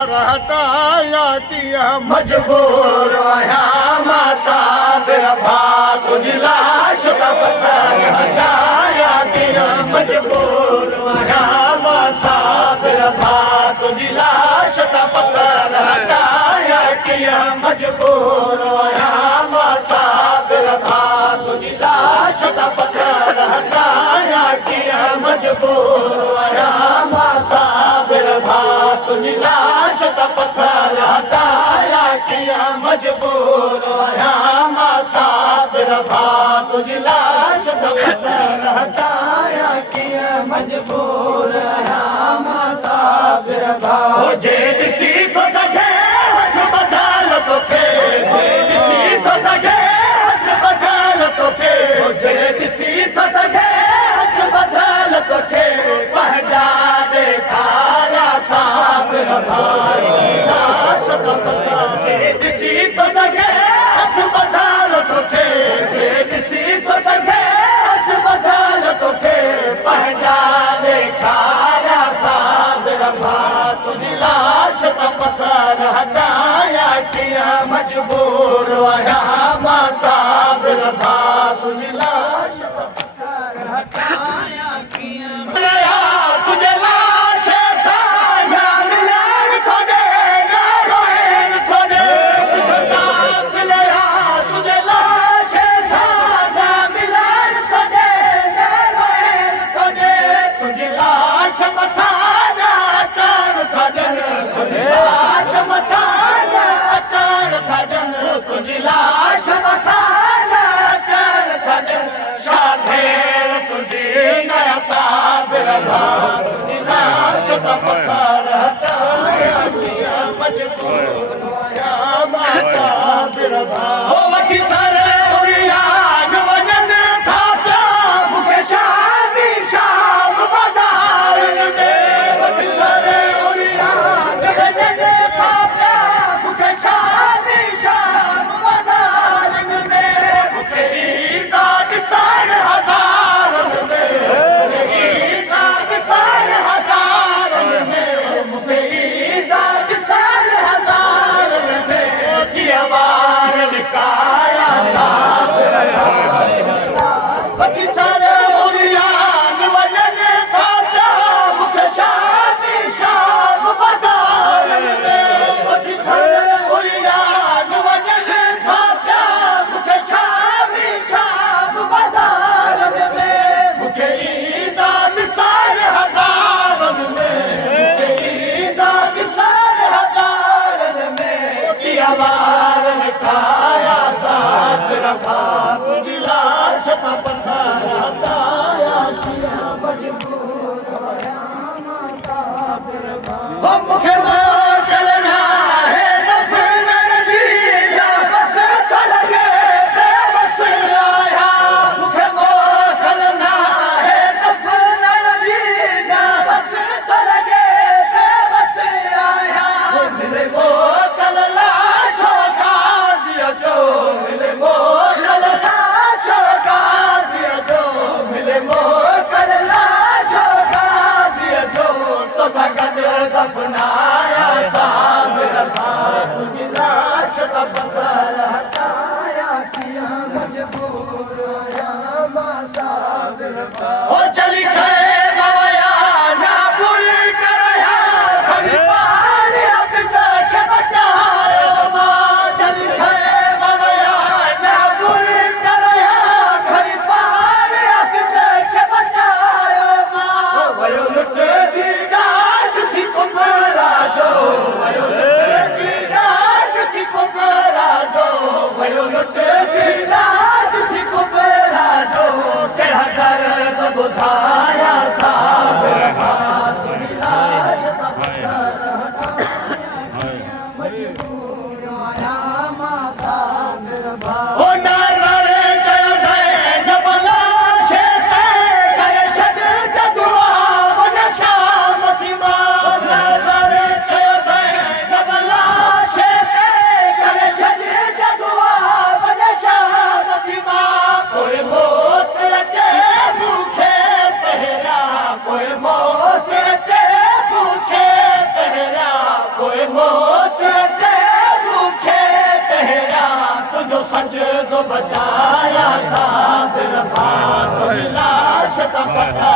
हटाया किया मजबूर आया मासाबिर भाग उजला शुदा पत्थर हटाया किया मजबूर आया मासाबिर भाग उजला शुदा पत्थर हटाया किया मजबूर आया मासाबिर भाग उजला शुदा पत्थर हटाया किया मजबूर आया मासाबिर भाग उजला पत्थर हटाया किया मजबूर आया मासाबिर भाग उजला पत्थर हटाया किया मजबूर आया मासाबिर भाग जेद सी तो सके हथ बदल तो के जेद सी तो सके हथ बदल तो के जेद सी तो सके हथ बदल तो के पहचा देखा साबिर भाग किसी तो सके हथ बदल तो थे किसी तो सके हथ बदल तो थे पहचाने खाया साबिर भाग उजला शुदा पत्थर हटाया किया मजबूर आया मासाबिर भाग उजला शुदा पत्थर हटाया किया तुझे शुदा पत्थर हटाया किया मजबूर आया मासाबिर भाग ओ मची सारे उरिया नवजन था प्या मुखे शादी शाम बाजार में मची सारे उरिया नवजन था प्या मुखे शादी शाम बाजार में मुखे ईदाद सार हजार भाग उजला शुदा पत्थर हटाया किया मजबूर आया मासाबिर भाग मुखे चलना है दफन जीना बस लगे बस आया मुखे चलना है दफन जीना बस लगे बस आया मिले मोकल लाशो गाजिया जो मिले दफनाया साबिर भाग उजला शुदा पत्थर हटाया किया मजबूर आया मासाबिर भाग ओ चली खैर गवया ना पूरी करया खड़ी पहाड़ अब तक बचायो मां चली खैर गवया ना पूरी करया खड़ी पहाड़ अब तक बचायो मां वयो लुट जी बुधाया साबिर भाग उजला शुदा पत्थर हटाया मजबूर आया मासाबिर भाग ओ नारे चल गए नबला से करे छद दुआ वन शाम थी मां नारे चल गए नबला से करे छद दुआ वन तेरे भूखे पहरा तुझो सजदो बचाया साबिर भाग लाश ता पत्थर